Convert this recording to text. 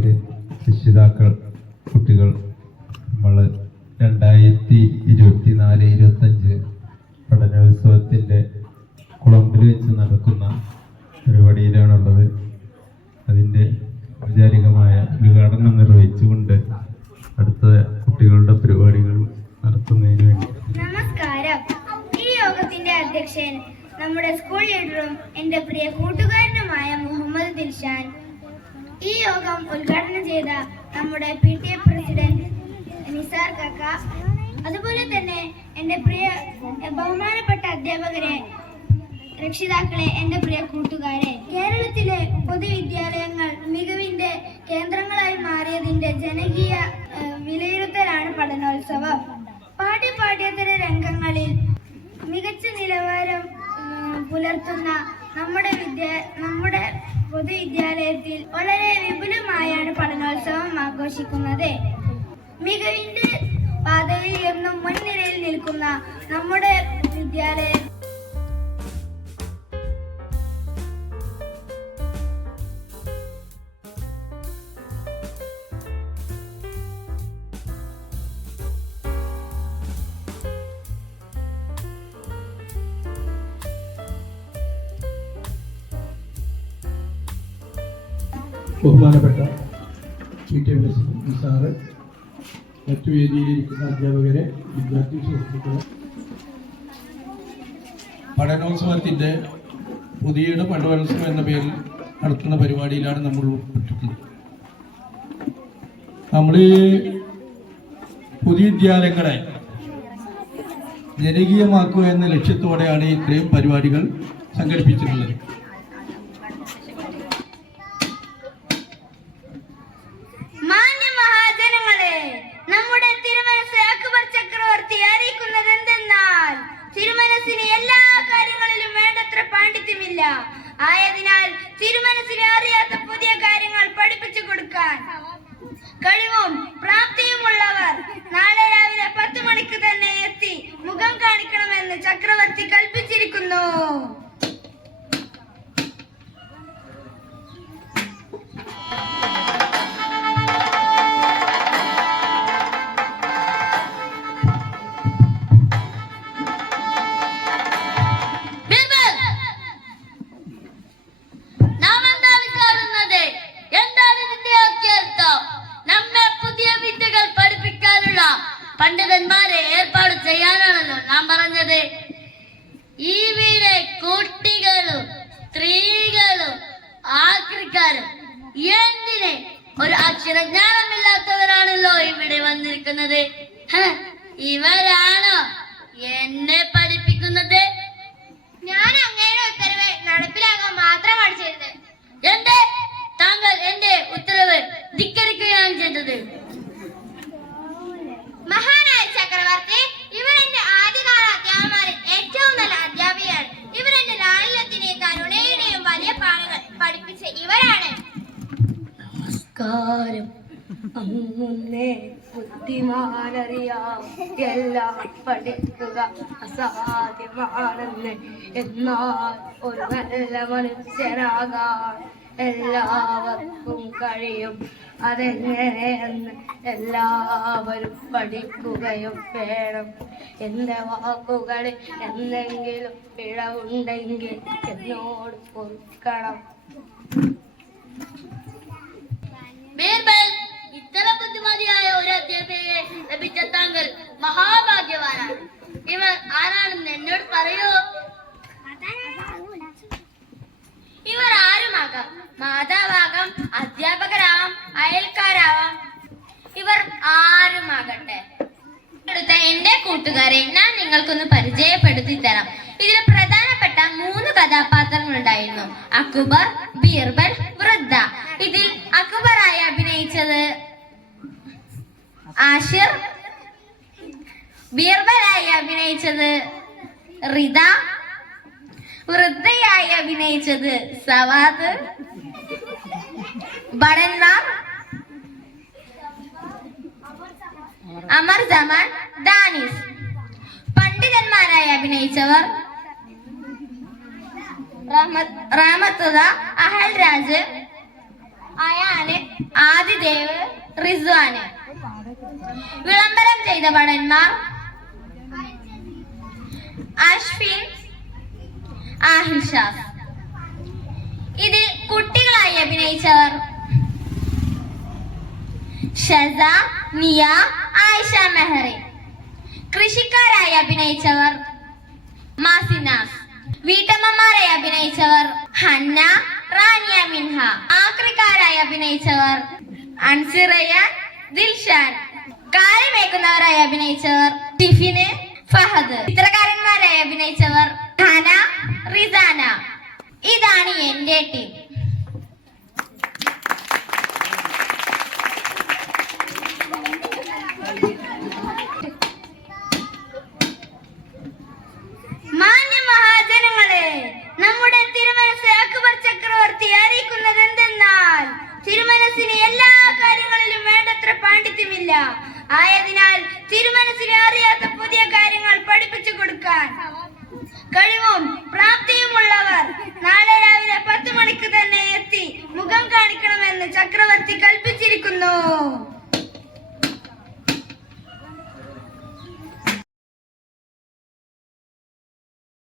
അധ്യാപകര്, രക്ഷിതാക്കൾ, കുട്ടികൾ, നമ്മൾ 2024-25 പഠനോത്സവത്തിൻ്റെ കൊളംബിൽ വെച്ച് നടക്കുന്ന പരിപാടിയിലാണുള്ളത്. അതിൻ്റെ ഔപചാരികമായ ഉദ്ഘാടനം നിർവഹിച്ചുകൊണ്ട് അടുത്ത കുട്ടികളുടെ പരിപാടികൾ നടത്തുന്നതിന് വേണ്ടി. നമസ്കാരം. ഈ യോഗത്തിന്റെ അധ്യക്ഷൻ നമ്മുടെ സ്കൂൾ ലീഡറും എൻ്റെ പ്രിയ കൂട്ടുകാരനുമായ മുഹമ്മദ് ദിൽഷാൻ. ഈ യോഗം ഉദ്ഘാടനം ചെയ്ത നമ്മുടെ PTA പ്രസിഡന്റ് നിസാർ കാക്ക, അതുപോലെ തന്നെ എൻ്റെ പ്രിയ ബഹുമാനപ്പെട്ട അധ്യാപകരെ, രക്ഷിതാക്കളെ, എൻ്റെ പ്രിയ കൂട്ടുകാരെ, കേരളത്തിലെ പൊതുവിദ്യാലയങ്ങൾ മികവിന്റെ കേന്ദ്രങ്ങളായി മാറിയതിന്റെ ജനകീയ വിലയിരുത്തലാണ് പഠനോത്സവം. പാഠ്യേതര രംഗങ്ങളിൽ മികച്ച നിലവാരം പുലർത്തുന്ന നമ്മുടെ പൊതുവിദ്യാലയത്തിൽ വളരെ വിപുലമായാണ് പഠനോത്സവം ആഘോഷിക്കുന്നത്. മികവിന്റെ പാതയിൽ എന്നും മുൻനിരയിൽ നിൽക്കുന്ന നമ്മുടെ വിദ്യാലയം ബഹുമാനപ്പെട്ട PTA പ്രസിഡന്റ് സാറ്, മറ്റു വേദിയിലിരിക്കുന്ന അധ്യാപകരെ, വിദ്യാർത്ഥി സുഹൃത്തുക്കളെ, പഠനോത്സവത്തിൻ്റെ പുതിയ പഠനോത്സവം എന്ന പേരിൽ നടത്തുന്ന പരിപാടിയിലാണ് നമ്മൾ ഉൾപ്പെട്ടിട്ടുള്ളത്. നമ്മൾ പൊതുവിദ്യാലയങ്ങളെ ജനകീയമാക്കുക എന്ന ലക്ഷ്യത്തോടെയാണ് ഇത്രയും പരിപാടികൾ സംഘടിപ്പിച്ചിട്ടുള്ളത്. തിരുമനസിന് എല്ലാ കാര്യങ്ങളിലും വേണ്ടത്ര പാണ്ഡിത്യമില്ല. ആയതിനാൽ തിരുമനസിനെ അറിയാത്ത പുതിയ കാര്യങ്ങൾ പഠിപ്പിച്ചു കൊടുക്കാൻ കഴിവും പ്രാപ്തിയുമുള്ളവർ നാളെ രാവിലെ 10 മണിക്ക് തന്നെ എത്തി മുഖം കാണിക്കണമെന്ന് ചക്രവർത്തി കൽപ്പിച്ചിരിക്കുന്നു. പണ്ഡിതന്മാരെ ഏർപ്പാട് ചെയ്യാനാണല്ലോ നാം പറഞ്ഞത്. ഇവിടെ കുട്ടികളും സ്ത്രീകളും ആക്രിക്കാരും എന്തിനെ ഒരു അക്ഷരജ്ഞാനമില്ലാത്തവരാണല്ലോ ഇവിടെ വന്നിരിക്കുന്നത്. ഇവരാണോ എന്നെ പഠിപ്പിക്കുന്നത്? ഞാൻ അങ്ങയുടെ ഉത്തരവ് നടപ്പിലാക്കാൻ മാത്രമാണ് ചെയ്തത്. എന്റെ താങ്കൾ എന്റെ ഉത്തരവ് ധിക്കരിക്കുകയാണ് ചെയ്തത്. മഹാനായ ചക്രവർത്തി, ഇവരെന്റെ ആദ്യകാല അധ്യാപകന്മാരിൽ ഏറ്റവും നല്ല അധ്യാപികയാണ്. ഇവരെന്റെ ലാളിത്യത്തിന്റെയും കരുണയുടെയും വലിയ പാഠങ്ങൾ പഠിപ്പിച്ച ഇവരാണ്. നമസ്കാരം. അന്നേ ബുദ്ധിമാനറിയാം എല്ലാം പഠിക്കുക അസാധ്യമാണെന്ന്, എന്നാൽ ഒരു നല്ല മനുഷ്യനാകാൻ എല്ലാവർക്കും കഴിയും. അതെങ്ങനെയെന്ന് എല്ലാവരും പഠിക്കുകയും വേണം. എൻ്റെ വാക്കുകളിൽ എന്തെങ്കിലും പിഴവുണ്ടെങ്കിൽ എന്നോട് പൊറുക്കണം. ഇത്ര ബുദ്ധിമതിയായ ഒരു അധ്യാപകയെ ലഭിച്ച താങ്കൾ മഹാഭാഗ്യവാനാണ്. ഇവർ ആരാണെന്ന് എന്നോട് പറയൂ. ഇവർ ആരുമാകാം. മാതാവാകാം, അധ്യാപകരാവാം, അയൽക്കാരാവാം. ഇവർ ആരുമാകട്ടെ. എന്റെ കൂട്ടുകാരെ ഞാൻ നിങ്ങൾക്കൊന്ന് പരിചയപ്പെടുത്തി തരാം. ഇതിൽ പ്രധാനപ്പെട്ട 3 കഥാപാത്രങ്ങളുണ്ടായിരുന്നു: അക്ബർ, ബീർബൽ, വൃദ്ധ. ഇതിൽ അക്ബറായി അഭിനയിച്ചത് ആഷിർ, ബീർബലായി അഭിനയിച്ചത് റിദ, വൃദ്ധയായി അഭിനയിച്ചത് സവാദ്, ബടന്മാർ അമർ ജമാൻ, ദാനിസ്. പണ്ഡിതന്മാരായി അഭിനയിച്ചവർ റഹ്മത്തുള്ള, അഹൽ രാജ്, അയാന്, ആദിദേവ്, റിസ്വാന്. വിളംബരം ചെയ്ത ഭടന്മാർ അഷ്ഫിൻ, ആഹിൽഷാസ്. ഇതിൽ കുട്ടികളായി അഭിനയിച്ചവർ ഷസ, നിയ, ആയിഷ മെഹറി. കൃഷിക്കാരായി അഭിനയിച്ചവർ മാസിനാസ്. വീട്ടമ്മമാരായി അഭിനയിച്ചവർ ഹന്ന, റാനിയ മിൻഹ. ആക്രിക്കാരായി അഭിനയിച്ചവർ അൻസിറയ, ദിൽഷാൻ. കാലിമേക്കുന്നവരായി അഭിനയിച്ചവർ ടിഫിന്, ഫഹദ്. ചിത്രകാരന്മാരായി അഭിനയിച്ചവർ ഖന, റിസാന. ഇതാണ് എന്റെ ടീം. മാന്യമഹാജനങ്ങളെ, നമ്മുടെ തിരുമനസ് അക്ബർ ചക്രവർത്തി അറിയിക്കുന്നത് എന്തെന്നാൽ തിരുമനസിന് എല്ലാ കാര്യങ്ങളിലും വേണ്ടത്ര പാണ്ഡിത്യമില്ല. ആയതിനാൽ തിരുമനസിനെ അറിയാത്ത പുതിയ കാര്യങ്ങൾ പഠിപ്പിച്ചു കൊടുക്കാൻ കഴിവും പ്രാപ്തിയുമുള്ളവർ നാളെ രാവിലെ 10 മണിക്ക് തന്നെ എത്തി മുഖം കാണിക്കണമെന്ന് ചക്രവർത്തി കൽപ്പിച്ചിരിക്കുന്നു.